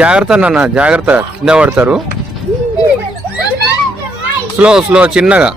జాగ్రత్త నాన్న, జాగ్రత్త, కింద పడతారు. స్లో స్లో, చిన్నగా.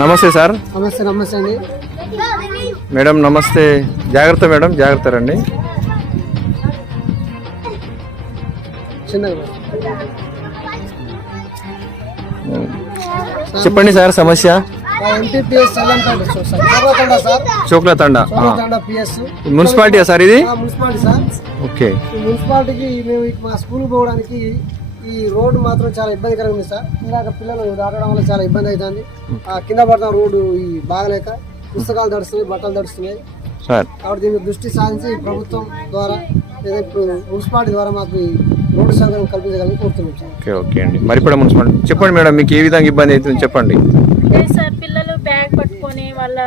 నమస్తే సార్. నమస్తే. నమస్తే అండి మేడం. నమస్తే. జాగ్రత్త మేడం, జాగ్రత్త రండి. చెప్పండి సార్ సమస్య. చోక్లతండ మున్సిపాలిటీ సార్ ఇది? Municipality sir. ఓకే. మున్సిపాలిటీకి మేము మా స్కూల్ పోవడానికి ఈ రోడ్డు మాత్రం చాలా ఇబ్బందికరంగా ఉంది సార్. ఇందాక పిల్లలు దాటడం వల్ల చాలా ఇబ్బంది అవుతుంది. కింద పడతాం రోడ్డు ఈ బాగలేక పుస్తకాలు తడుస్తున్నాయి, బట్టలు తడుస్తున్నాయి సార్. కాబట్టి దీన్ని దృష్టి సాధించి ప్రభుత్వం ద్వారా లేదా ఇప్పుడు మున్సిపాలిటీ ద్వారా మాకు ఈ రోడ్డు సౌకర్యం కల్పించగలని కోరుతున్నాం సార్. ఓకే ఓకే అండి. మరి ఇప్పుడు మున్సిపాలిటీ చెప్పండి మేడం, మీకు ఏ విధంగా ఇబ్బంది అవుతుంది చెప్పండి. సార్ పిల్లలు బ్యాగ్ పట్టుకొని వాళ్ళ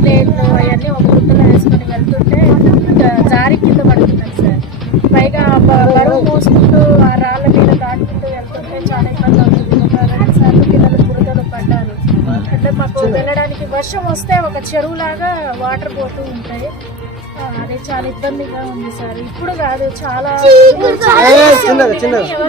ప్లేట్లు అవన్నీ ఒక గుట్టలో వేసుకొని వెళ్తుంటే జారి కింద పడుతున్నారు సార్. పైగా బరువు మోసుకుంటూ ఆ రాళ్ళ మీద దాటుకుంటూ వెళ్తుంటే చాలా ఇబ్బంది అవుతుంది. ఒక 2 సార్లు పిల్లలు బురదలో పడ్డారు. అంటే మాకు వెళ్ళడానికి వర్షం వస్తే ఒక చెరువులాగా వాటర్ పోతూ ఉంటాయి. అది చాలా ఇబ్బందిగా ఉంది సార్. ఇప్పుడు కాదు, చాలా